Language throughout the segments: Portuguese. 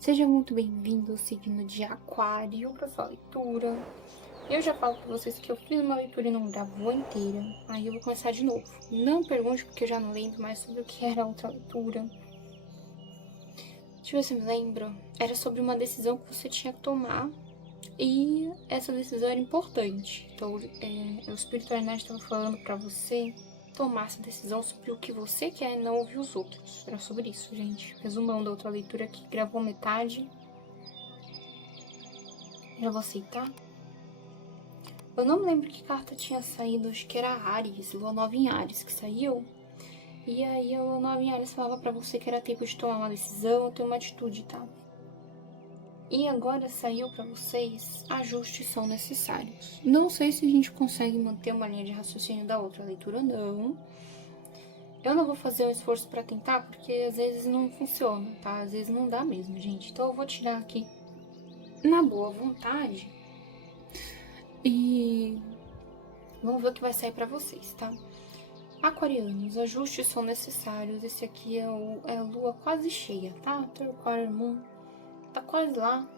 Seja muito bem-vindo ao signo de Aquário para sua leitura. Eu já falo para vocês que eu fiz uma leitura e não gravou inteira, aí eu vou começar de novo. Não pergunte porque eu já não lembro mais sobre o que era a outra leitura. Deixa eu ver se eu me lembro. Era sobre uma decisão que você tinha que tomar e essa decisão era importante. Então, o espiritualidade estava falando para você tomar essa decisão sobre o que você quer e não ouvir os outros. Era sobre isso, gente. Resumão da outra leitura que gravou metade. Já vou aceitar. Eu não me lembro que carta tinha saído, acho que era Áries, Lua Nova em Áries que saiu. E aí a Lua Nova em Áries falava pra você que era tempo de tomar uma decisão, ter uma atitude, tá? E agora saiu pra vocês, ajustes são necessários. Não sei se a gente consegue manter uma linha de raciocínio da outra leitura ou não. Eu não vou fazer um esforço pra tentar, porque às vezes não funciona, tá? Às vezes não dá mesmo, gente. Então eu vou tirar aqui na boa vontade e vamos ver o que vai sair pra vocês, tá? Aquarianos, ajustes são necessários. Esse aqui é a lua quase cheia, tá? Third quarter moon. Tá quase lá.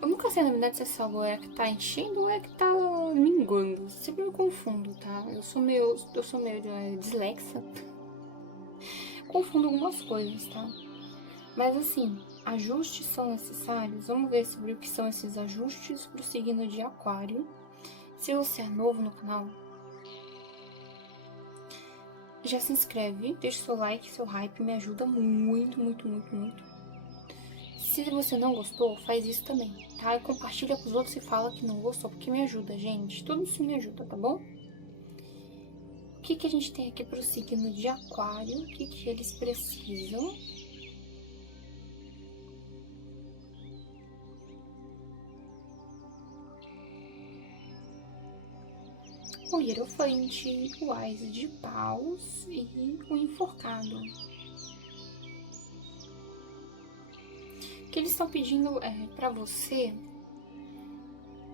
Eu nunca sei, na verdade, se essa lua é que tá enchendo ou é que tá minguando. Sempre me confundo, tá? Eu sou meio dislexa. Confundo algumas coisas, tá? Mas assim, ajustes são necessários. Vamos ver sobre o que são esses ajustes pro signo de Aquário. Se você é novo no canal, já se inscreve, deixa seu like, seu hype, me ajuda muito, muito, muito, muito. Se você não gostou, faz isso também, tá? E compartilha com os outros e fala que não gostou, porque me ajuda, gente. Tudo isso me ajuda, tá bom? O que a gente tem aqui pro signo de Aquário? O que eles precisam? O Hierofante, o Ás de Paus e o Enforcado. O que eles estão pedindo pra você?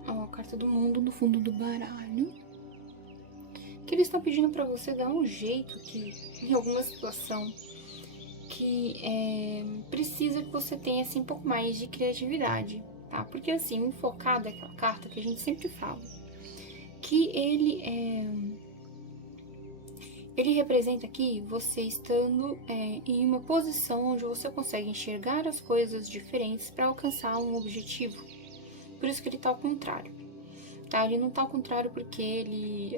Ó, a carta do mundo no fundo do baralho. Que eles estão pedindo pra você dar um jeito aqui, em alguma situação, que precisa que você tenha, assim, um pouco mais de criatividade, tá? Porque, assim, o enfocado é aquela carta que a gente sempre fala, que ele representa aqui você estando em uma posição onde você consegue enxergar as coisas diferentes para alcançar um objetivo. Por isso que ele tá ao contrário, tá? Ele não tá ao contrário porque ele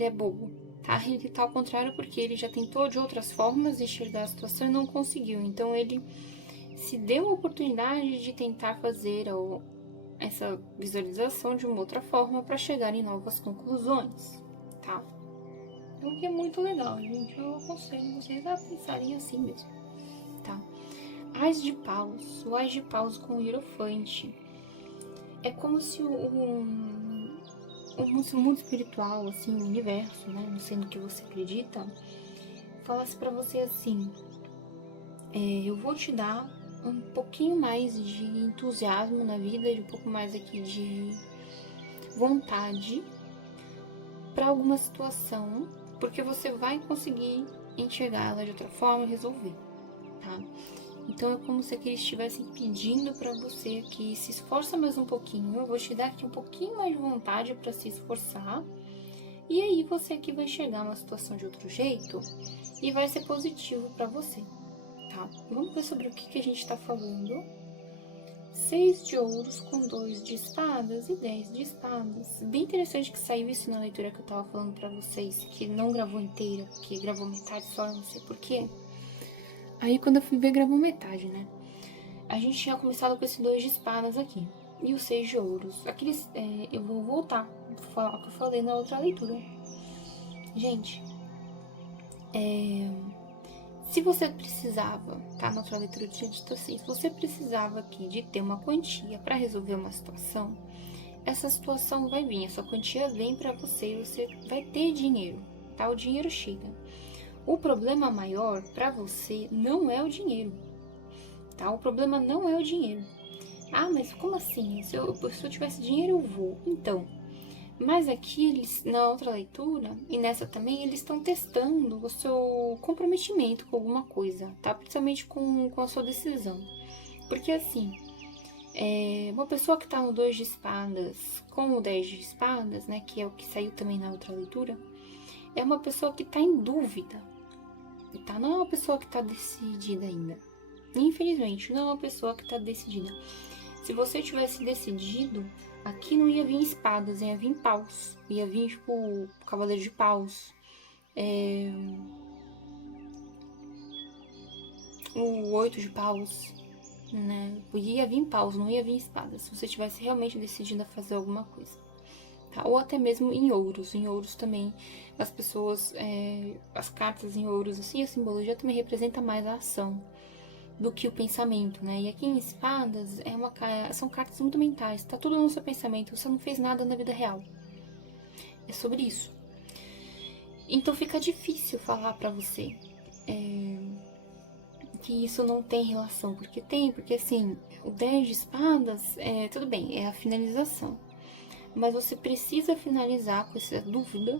é bobo, tá? Ele tá ao contrário porque ele já tentou de outras formas de enxergar a situação e não conseguiu. Então ele se deu a oportunidade de tentar fazer essa visualização de uma outra forma para chegar em novas conclusões, tá? O que é muito legal, gente. Eu aconselho vocês a pensarem assim mesmo, tá? Ás de Paus, o Ás de Paus com o Hierofante. É como se o mundo espiritual, assim, o universo, né, não sei no que você acredita, falasse pra você assim, eu vou te dar um pouquinho mais de entusiasmo na vida, um pouco mais aqui de vontade para alguma situação, porque você vai conseguir enxergar ela de outra forma e resolver, tá? Então é como se eles estivessem pedindo para você que se esforça mais um pouquinho, eu vou te dar aqui um pouquinho mais de vontade para se esforçar, e aí você aqui vai enxergar uma situação de outro jeito e vai ser positivo para você, tá? Vamos ver sobre o que a gente está falando. 6 de ouros com 2 de espadas e 10 de espadas. Bem interessante que saiu isso na leitura que eu tava falando pra vocês, que não gravou inteira, que gravou metade só, não sei porquê. Aí quando eu fui ver, gravou metade, né? A gente tinha começado com esse 2 de espadas aqui. E o 6 de ouros. Aqueles, eu vou voltar, vou falar o que eu falei na outra leitura. Gente, se você precisava, tá? Na outra leitura eu tinha dito assim, se você precisava aqui de ter uma quantia para resolver uma situação, essa situação vai vir, essa quantia vem para você e você vai ter dinheiro, tá? O dinheiro chega. O problema maior para você não é o dinheiro, tá? O problema não é o dinheiro. Ah, mas como assim? Se eu tivesse dinheiro, eu vou. Então, Mas aqui, eles, na outra leitura, e nessa também, eles estão testando o seu comprometimento com alguma coisa, tá? Principalmente com a sua decisão. Porque assim, uma pessoa que tá no 2 de espadas com o 10 de espadas, né? Que é o que saiu também na outra leitura, é uma pessoa que tá em dúvida, tá? Não é uma pessoa que tá decidida ainda. Infelizmente, não é uma pessoa que tá decidida. Se você tivesse decidido, aqui não ia vir espadas, ia vir paus. Ia vir, tipo, cavaleiro de paus. O 8 de paus, né? Ia vir paus, não ia vir espadas. Se você tivesse realmente decidido a fazer alguma coisa. Tá? Ou até mesmo em ouros. Em ouros também, as pessoas, as cartas em ouros, assim, a simbologia também representa mais a ação do que o pensamento, né? E aqui em espadas são cartas muito mentais, tá tudo no seu pensamento, você não fez nada na vida real. É sobre isso. Então fica difícil falar pra você que isso não tem relação, porque tem, porque assim, o 10 de espadas, tudo bem, é a finalização. Mas você precisa finalizar com essa dúvida,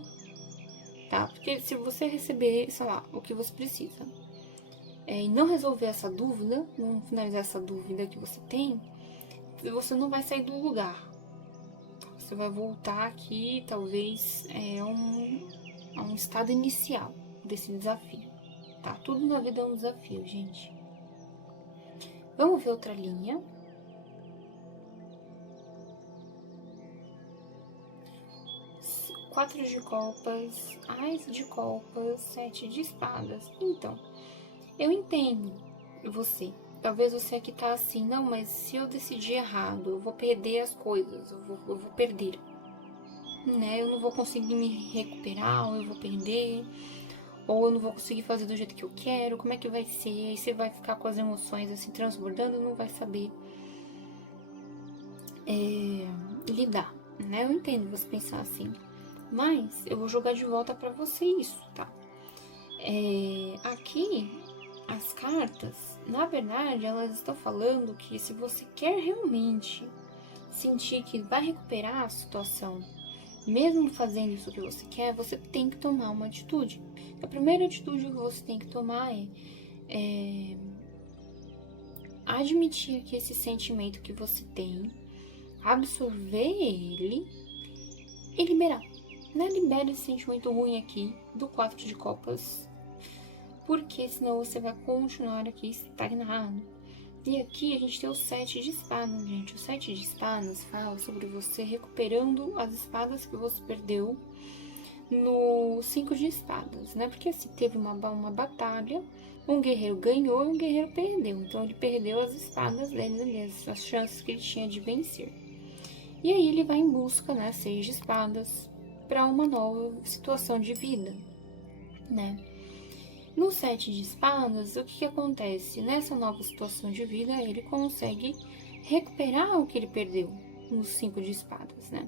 tá? Porque se você receber, sei lá, o que você precisa, e não resolver essa dúvida, não finalizar essa dúvida que você tem, você não vai sair do lugar. Você vai voltar aqui, talvez, a um estado inicial desse desafio, tá? Tudo na vida é um desafio, gente. Vamos ver outra linha. Quatro de copas, ás de copas, 7 de espadas. Então, eu entendo você. Talvez você aqui tá assim, não, mas se eu decidir errado, eu vou perder as coisas, eu vou perder, né? Eu não vou conseguir me recuperar, ou eu vou perder, ou eu não vou conseguir fazer do jeito que eu quero, como é que vai ser? Aí você vai ficar com as emoções assim transbordando, não vai saber lidar, né? Eu entendo você pensar assim, mas eu vou jogar de volta pra você isso, tá? Aqui, as cartas, na verdade, elas estão falando que se você quer realmente sentir que vai recuperar a situação, mesmo fazendo isso que você quer, você tem que tomar uma atitude. A primeira atitude que você tem que tomar é admitir que esse sentimento que você tem, absorver ele e liberar. Né? Libera esse sentimento ruim aqui do 4 de copas, porque senão você vai continuar aqui estagnado. E aqui a gente tem o 7 de espadas, gente. O 7 de espadas fala sobre você recuperando as espadas que você perdeu no 5 de espadas, né? Porque assim, teve uma batalha, um guerreiro ganhou e um guerreiro perdeu. Então ele perdeu as espadas dele, né? As chances que ele tinha de vencer. E aí ele vai em busca, né? 6 de espadas para uma nova situação de vida, né? No 7 de espadas, o que acontece? Nessa nova situação de vida, ele consegue recuperar o que ele perdeu no 5 de espadas, né?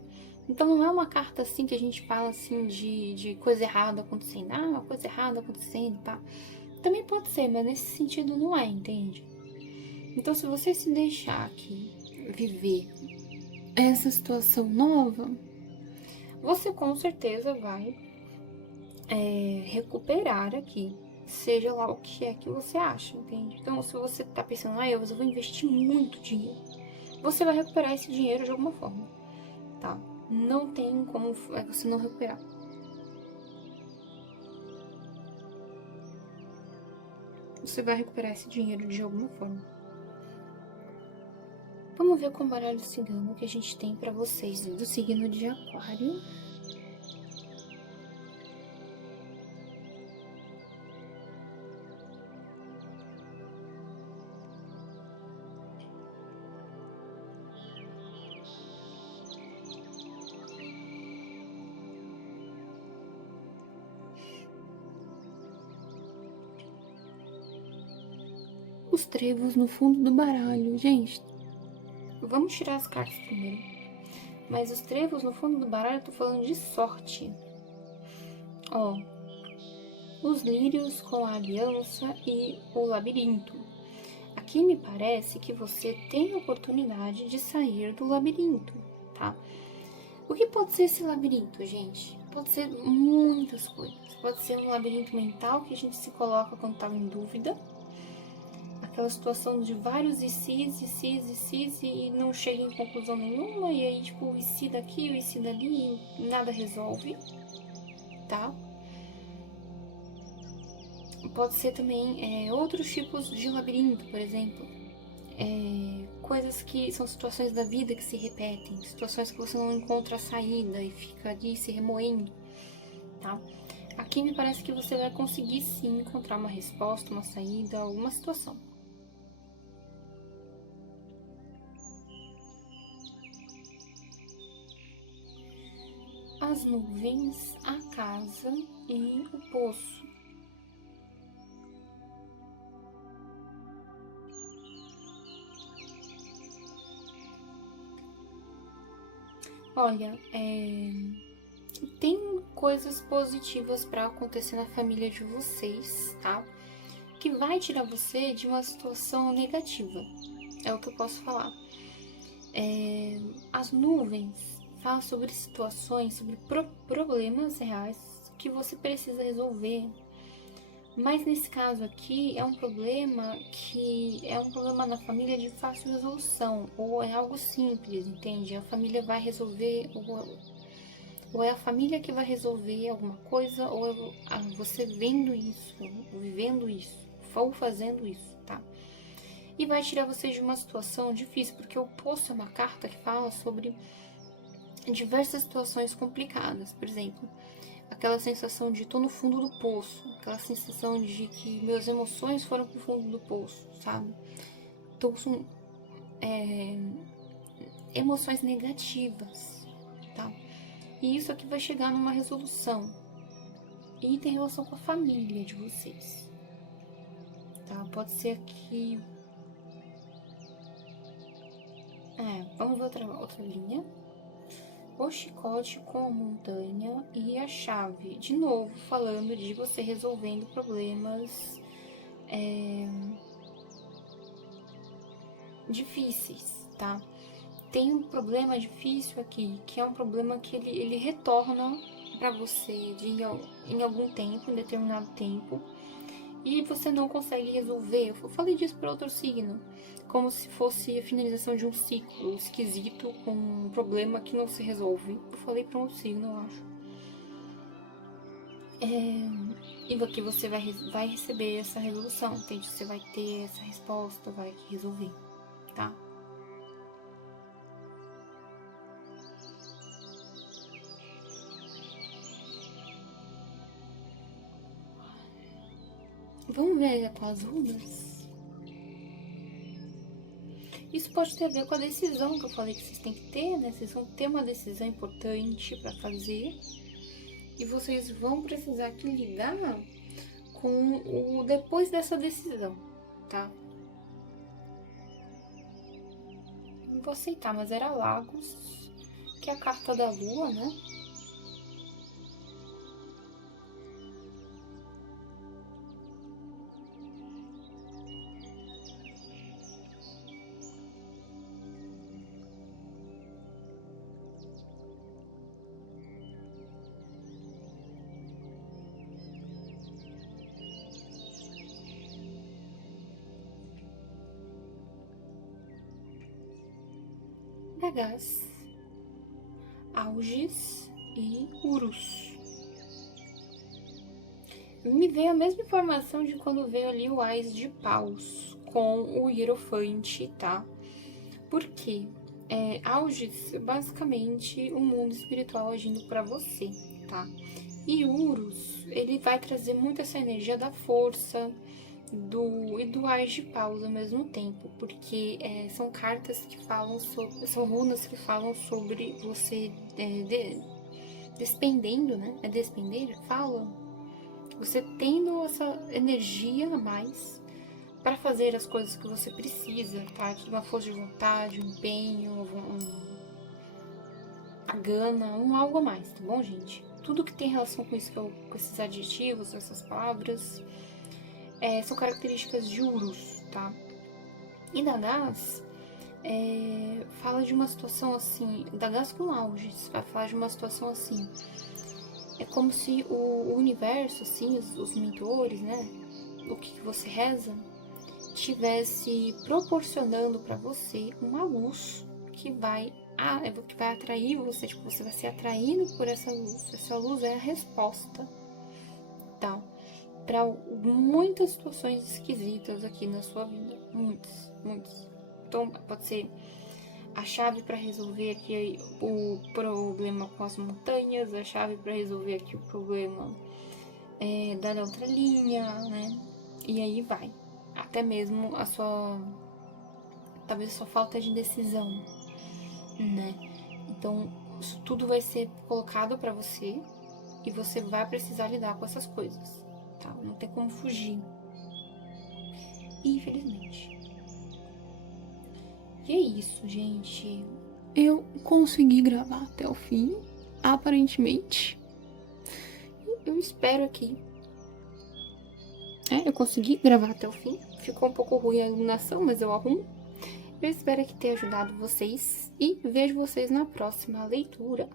Então não é uma carta assim que a gente fala assim de coisa errada acontecendo, uma coisa errada acontecendo, tá? Também pode ser, mas nesse sentido não é, entende? Então se você se deixar aqui viver essa situação nova, você com certeza vai recuperar aqui, seja lá o que é que você acha, entende? Então, se você tá pensando, eu vou investir muito dinheiro, você vai recuperar esse dinheiro de alguma forma, tá? Não tem como você não recuperar. Você vai recuperar esse dinheiro de alguma forma. Vamos ver com o baralho cigano que a gente tem pra vocês do signo de Aquário. Os trevos no fundo do baralho, gente. Vamos tirar as cartas primeiro. Mas os trevos no fundo do baralho, eu tô falando de sorte. Ó, os lírios com a aliança e o labirinto. Aqui me parece que você tem a oportunidade de sair do labirinto, tá? O que pode ser esse labirinto, gente? Pode ser muitas coisas. Pode ser um labirinto mental que a gente se coloca quando tá em dúvida. Aquela situação de vários e e não chega em conclusão nenhuma. E aí, tipo, o e se daqui, o e se dali, nada resolve, tá? Pode ser também outros tipos de labirinto, por exemplo. Coisas que são situações da vida que se repetem, situações que você não encontra a saída e fica ali se remoendo, tá? Aqui me parece que você vai conseguir sim encontrar uma resposta, uma saída, alguma situação. As nuvens, a casa e o poço. Olha, tem coisas positivas para acontecer na família de vocês, tá? Que vai tirar você de uma situação negativa. É o que eu posso falar. As nuvens falam sobre situações, sobre problemas reais que você precisa resolver. Mas nesse caso aqui é um problema na família de fácil resolução, ou é algo simples, entende? A família vai resolver, ou é a família que vai resolver alguma coisa, ou é você vendo isso, ou vivendo isso, ou fazendo isso, tá? E vai tirar você de uma situação difícil, porque o poço é uma carta que fala sobre diversas situações complicadas. Por exemplo, aquela sensação de tô no fundo do poço, aquela sensação de que meus emoções foram pro fundo do poço, sabe? Então são emoções negativas, tá? E isso aqui vai chegar numa resolução. E tem relação com a família de vocês, tá? Pode ser que... vamos ver outra linha. O chicote com a montanha e a chave. De novo, falando de você resolvendo problemas difíceis, tá? Tem um problema difícil aqui, que é um problema que ele retorna para você em algum tempo, em determinado tempo, e você não consegue resolver. Eu falei disso para outro signo, como se fosse a finalização de um ciclo esquisito com um problema que não se resolve. Eu falei para um signo, eu acho. E aqui você vai receber essa resolução, entende? Você vai ter essa resposta, vai resolver, tá? Vamos ver com as runas? Isso pode ter a ver com a decisão que eu falei que vocês têm que ter, né? Vocês vão ter uma decisão importante para fazer. E vocês vão precisar aqui lidar com o depois dessa decisão, tá? Não vou aceitar, mas era Lagos, que é a carta da lua, né? Gás, Auges e Urus. Me veio a mesma informação de quando veio ali o Ás de Paus com o Hierofante, tá? Por quê? Auges, basicamente, o mundo espiritual agindo para você, tá? E Urus, ele vai trazer muito essa energia da força, e do Ás de Paus ao mesmo tempo, porque são cartas que falam sobre, são runas que falam sobre você despendendo, né? É despender? Fala? Você tendo essa energia a mais para fazer as coisas que você precisa, tá? Uma força de vontade, um empenho, a gana, algo a mais, tá bom, gente? Tudo que tem relação com isso, com esses adjetivos, essas palavras, são características de Urus, tá? E da Gás, fala de uma situação assim, da Gás com Auge, vai falar de uma situação assim. É como se o universo, assim, os mentores, né? O que você reza, estivesse proporcionando para você uma luz que vai atrair você, tipo, você vai ser atraído por essa luz. Essa luz é a resposta, tá? Para muitas situações esquisitas aqui na sua vida, muitas, muitas. Então, pode ser a chave para resolver aqui o problema com as montanhas, a chave para resolver aqui o problema da outra linha, né? E aí vai. Até mesmo talvez a sua falta de decisão, né? Então, isso tudo vai ser colocado para você e você vai precisar lidar com essas coisas, tá? Não tem como fugir. Infelizmente. E é isso, gente. Eu consegui gravar até o fim, aparentemente. Eu espero aqui. Eu consegui gravar até o fim. Ficou um pouco ruim a iluminação, mas eu arrumo. Eu espero que tenha ajudado vocês e vejo vocês na próxima leitura.